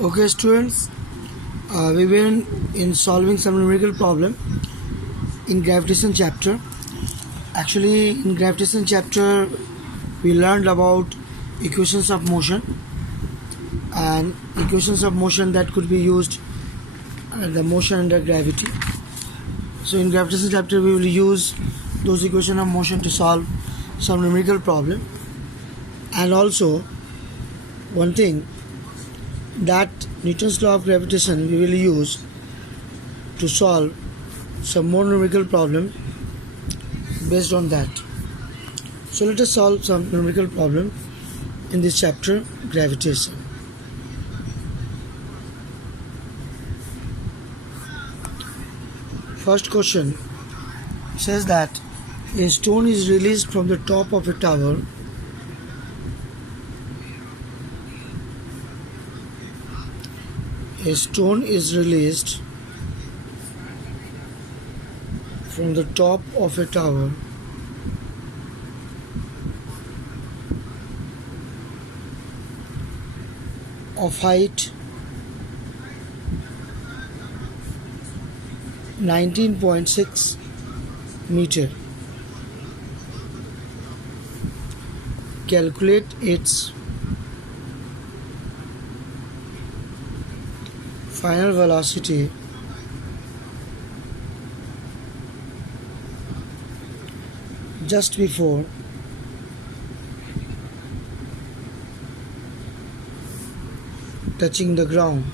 Okay, students, we were in solving some numerical problem in gravitation chapter. Actually, in gravitation chapter, we learned about equations of motion and equations of motion that could be used the motion under gravity. So in gravitation chapter, we will use those equations of motion to solve some numerical problem. And also, one thing, that Newton's law of gravitation we will use to solve some more numerical problem based on that. So let us solve some numerical problem in this chapter, gravitation. First question says that a stone is released from the top of a tower . A stone is released from the top of a tower of height 19.6 meter. Calculate its final velocity just before touching the ground.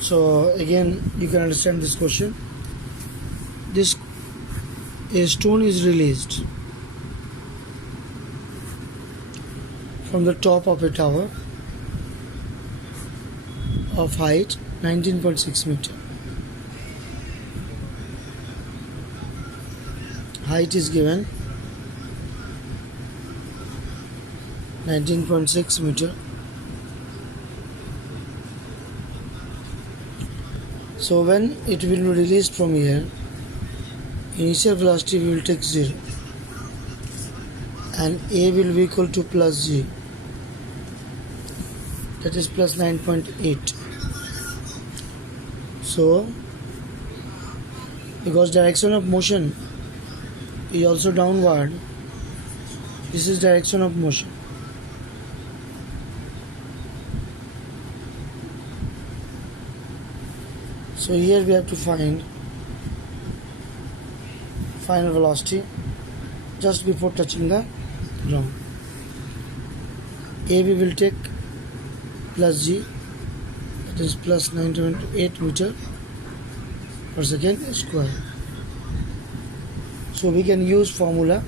So again, you can understand this question. A stone is released from the top of a tower of height 19.6 meter. Height is given 19.6 meter. So when it will be released from here, initial velocity will take 0 and A will be equal to plus G, that is plus 9.8. So because direction of motion is also downward, this is direction of motion. So here we have to find final velocity just before touching the ground. A we will take plus G, that is plus 9.8 meter per second square. So we can use formula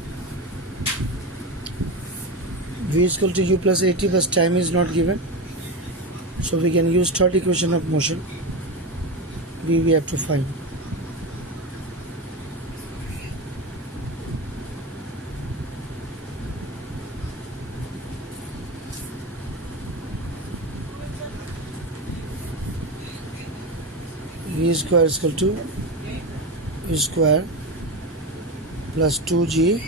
V is equal to U plus 80, but time is not given. So we can use third equation of motion. We have to find. V square is equal to U square plus 2G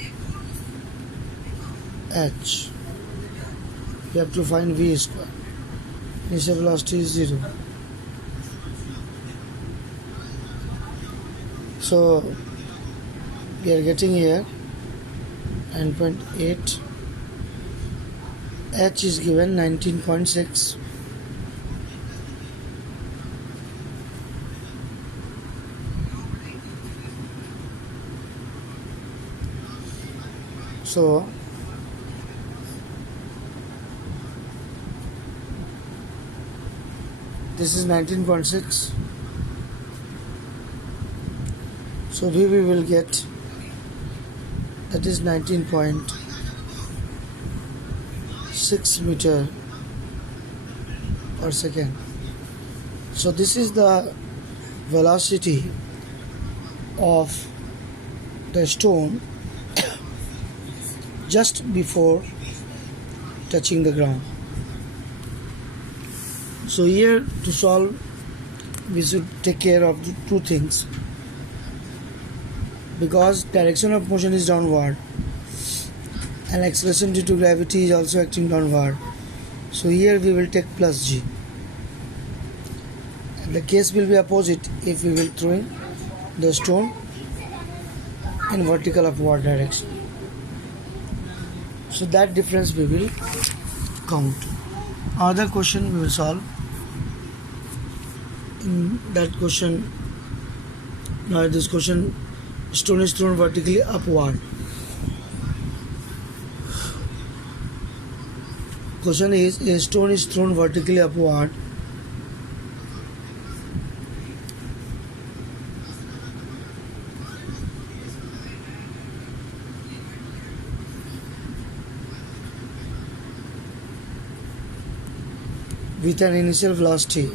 H. We have to find V square. Initial velocity is 0. So we are getting here 9.8. H is given 19.6. So this is 19.6. So we will get, that is 19.6 meter per second. So this is the velocity of the stone just before touching the ground. So here, to solve we should take care of the two things, because direction of motion is downward and acceleration due to gravity is also acting downward. So here we will take plus g. And the case will be opposite if we will throwing the stone in vertical upward direction. So that difference we will count. Other question we will solve. In that question, now this question, stone is thrown vertically upward. Question is, a stone is thrown vertically upward with an initial velocity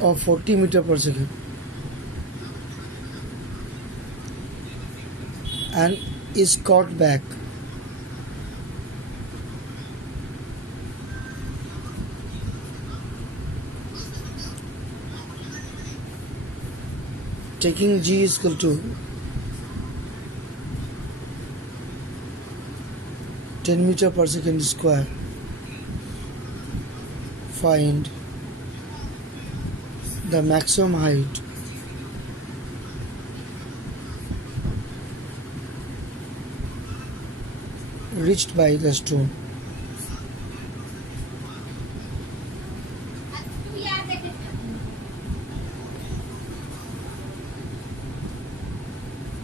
of 40 meters per second and is caught back. Taking g is equal to 10 meters per second square. Find the maximum height reached by the stone.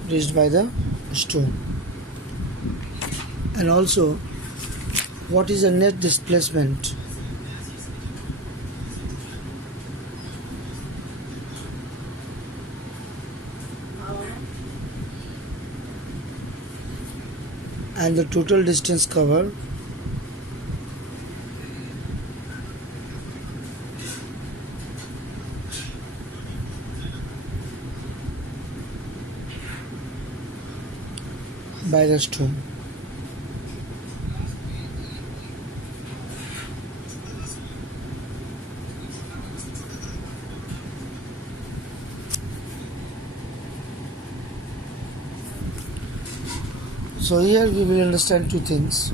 Reached by the stone. And also, what is the net displacement? And the total distance covered by the stone. So here we will understand two things.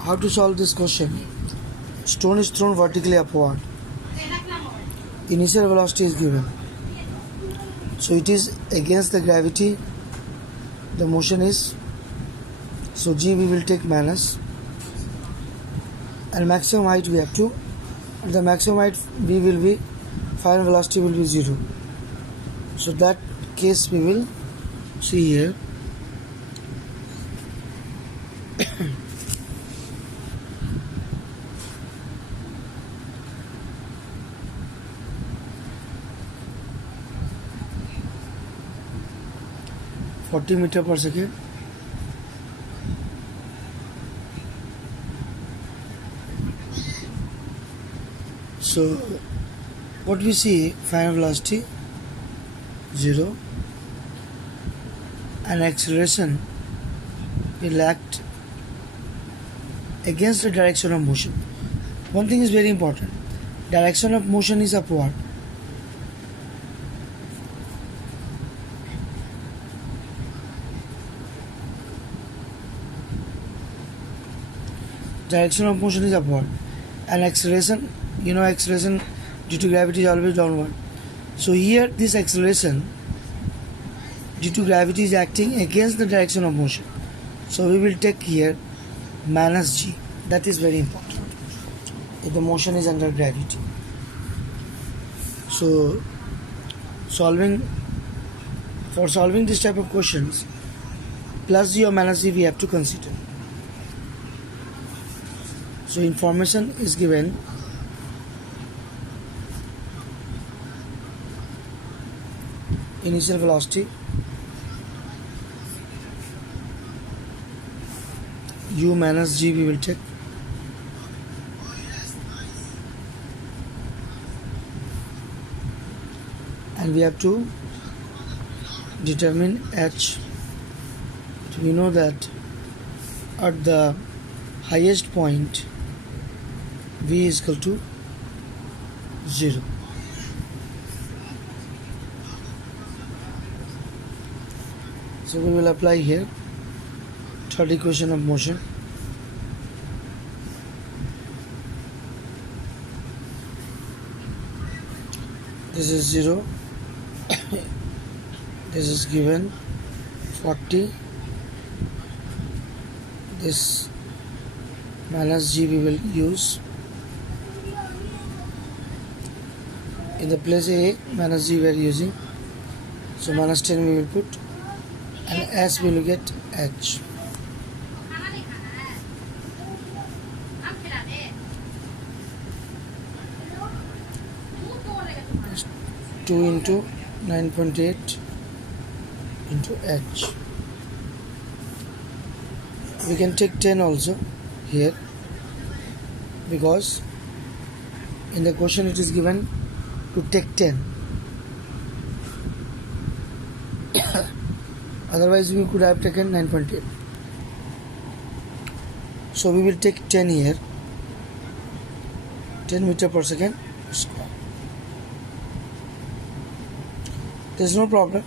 How to solve this question. Stone is thrown vertically upward. Initial velocity is given. So it is against the gravity. The motion is, so g we will take minus, and maximum height we have to, the maximum height v will be, final velocity will be 0. So that case we will see here. (40 meters per second). So what we see, final velocity 0 and acceleration will act against the direction of motion. One thing is very important, direction of motion is upward. Direction of motion is upward, and acceleration, acceleration due to gravity is always downward. So here this acceleration due to gravity is acting against the direction of motion. So we will take here minus g. That is very important if the motion is under gravity. So for solving this type of questions, plus g or minus g we have to consider. So information is given. Initial velocity u minus g we will take, and we have to determine h So we know that at the highest point V is equal to 0. So we will apply here third equation of motion. This is 0. This is given 40. This minus g we will use. In the place A, minus g we are using. So minus 10 we will put. And S we will get H. 2 into 9.8 into H. We can take 10 also here, because in the question it is given to take 10. Otherwise we could have taken 9.8. So we will take 10 here. 10 meter per second square. There is no problem.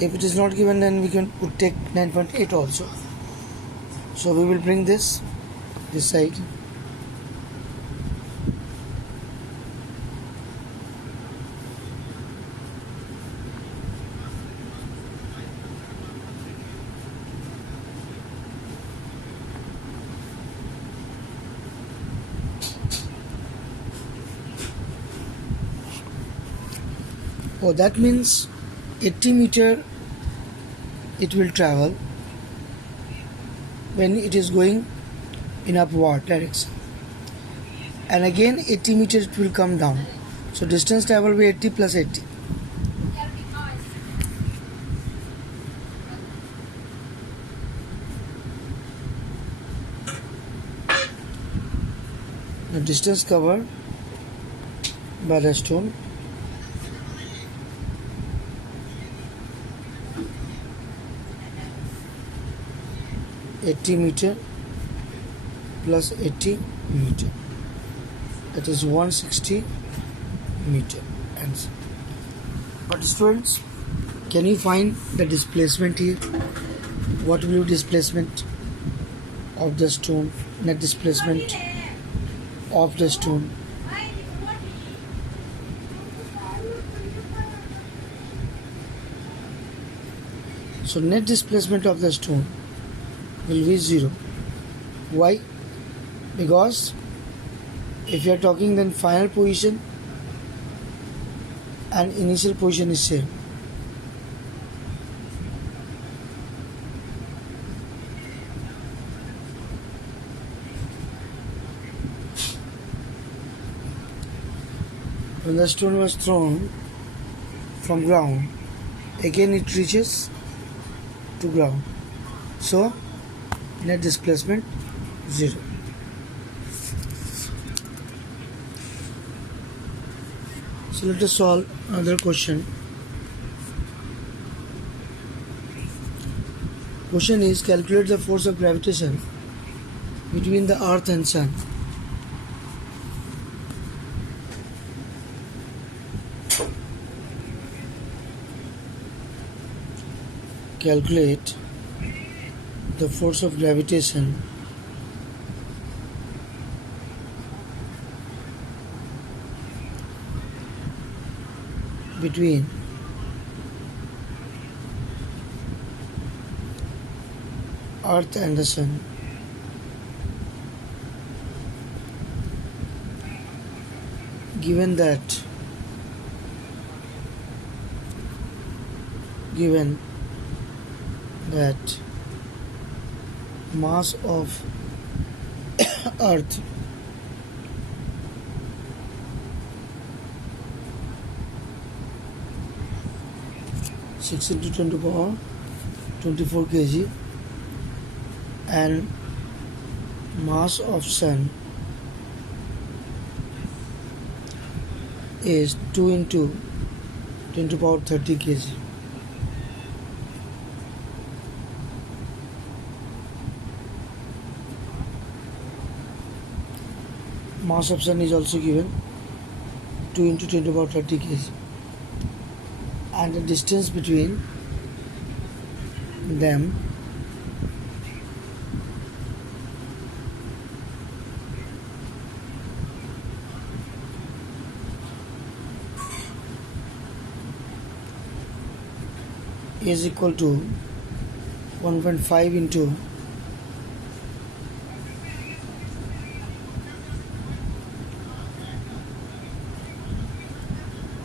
If it is not given, then we can take 9.8 also. So we will bring this side. Oh, that means 80 meter it will travel when it is going in upward direction, and again 80 meter it will come down. So distance travel will be 80 plus 80. The distance covered by the stone, (80 meter plus 80 meter), that is 160 meter answer. But students, can you find the displacement here? What will be displacement of the stone, net displacement of the stone? So net displacement of the stone will be 0. Why? Because if you are talking, then final position and initial position is same. When the stone was thrown from ground, again it reaches to ground. So net displacement 0. So let us solve another question. Question is, calculate the force of gravitation between the earth and sun. Calculate the force of gravitation between earth and the sun. Given that mass of earth (6 into 10 to the power 24 kg) and mass of sun is 2 into 10 to the power 30 kg. Mass of Sun is also given 2 into 10 to the power 30 kg, and the distance between them is equal to 1.5 into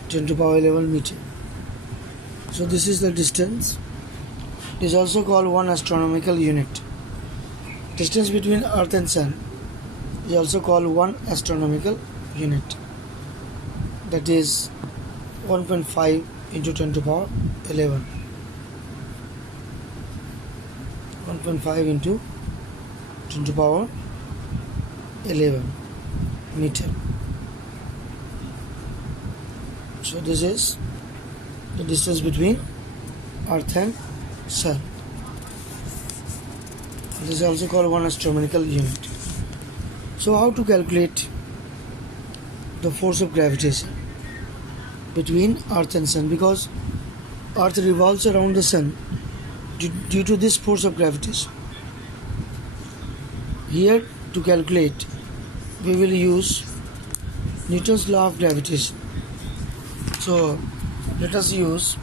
10 to the power 11 meter. So this is the distance. It is also called 1 astronomical unit. Distance between Earth and Sun is also called 1 astronomical unit. That is 1.5 into 10 to the power 11. 1.5 into 10 to the power 11 meter. So this is the distance between Earth and Sun. This is also called 1 astronomical unit. So how to calculate the force of gravitation between Earth and Sun? Because Earth revolves around the Sun due to this force of gravitation. Here, to calculate, we will use Newton's law of gravitation. So let us use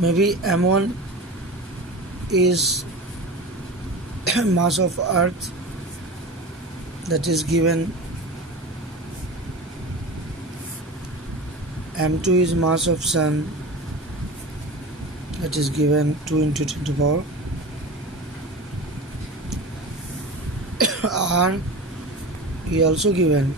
maybe m1 is mass of Earth, that is given. m2 is mass of Sun, that is given 2 into 10 to the power. R is also given.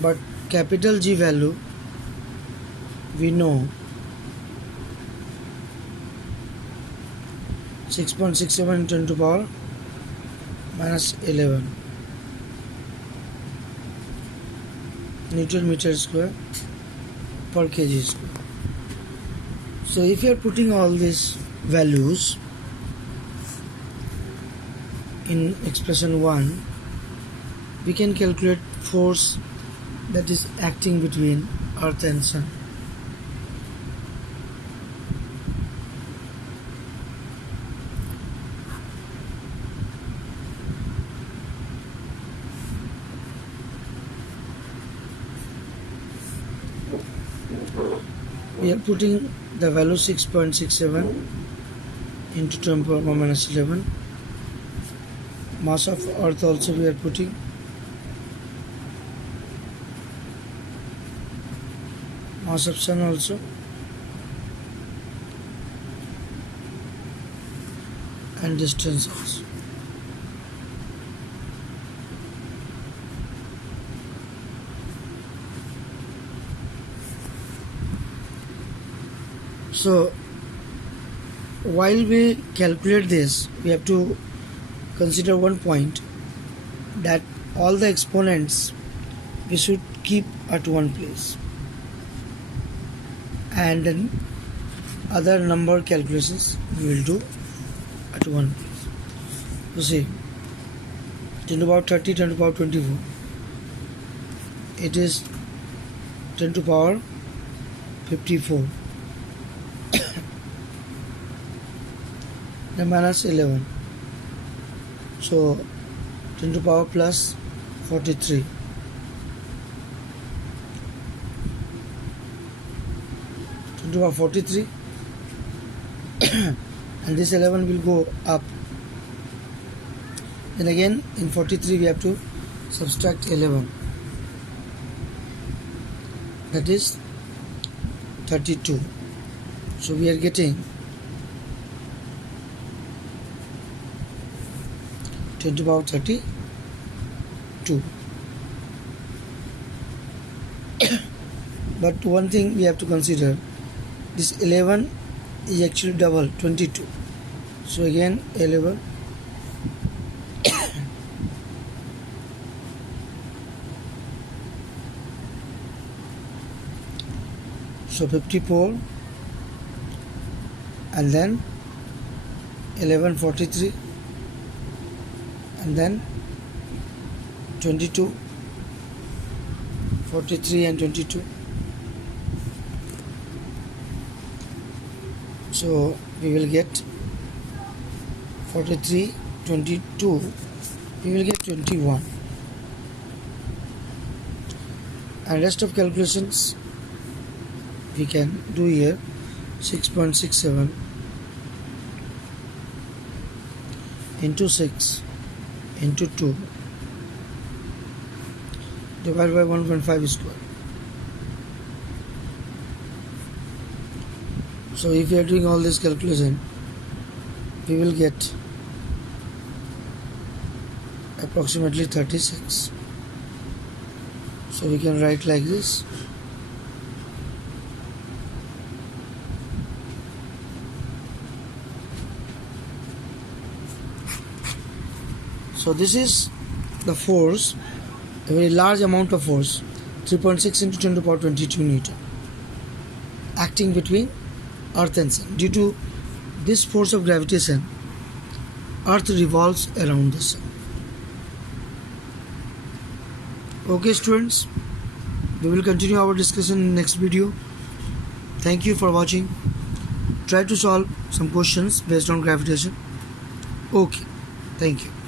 But capital G value we know 6.67 into 10 to the power minus 11 Newton meter square per kg square. So if you are putting all these values in expression 1, we can calculate force that is acting between Earth and Sun. We are putting the value 6.67 into 10 power minus 11. Mass of Earth also we are putting. Mass of Sun also. And distance also. So while we calculate this, we have to consider one point, that all the exponents we should keep at one place, and then other number calculations we will do at one place. You see, 10 to the power 30, 10 to the power 24. It is 10 to the power 54. Then minus 11. So 10 to the power plus 43. 10 to the power 43. And this 11 will go up. Then again in 43 we have to subtract 11. That is 32. So we are getting 10 to the power 32. But one thing we have to consider, this 11 is actually double 22. So again 11 so 54 and then 1143 and then 22 43 and 22. So we will get 43 22, we will get 21, and rest of calculations we can do here. 6.67 into 6 into 2 divided by 1.5 square. So if we are doing all this calculation, we will get approximately 36. So we can write like this. So this is the force, a very large amount of force, 3.6 into 10 to the power 22 Newton, acting between Earth and Sun. Due to this force of gravitation, Earth revolves around the Sun. Okay students, we will continue our discussion in the next video. Thank you for watching. Try to solve some questions based on gravitation. Okay, thank you.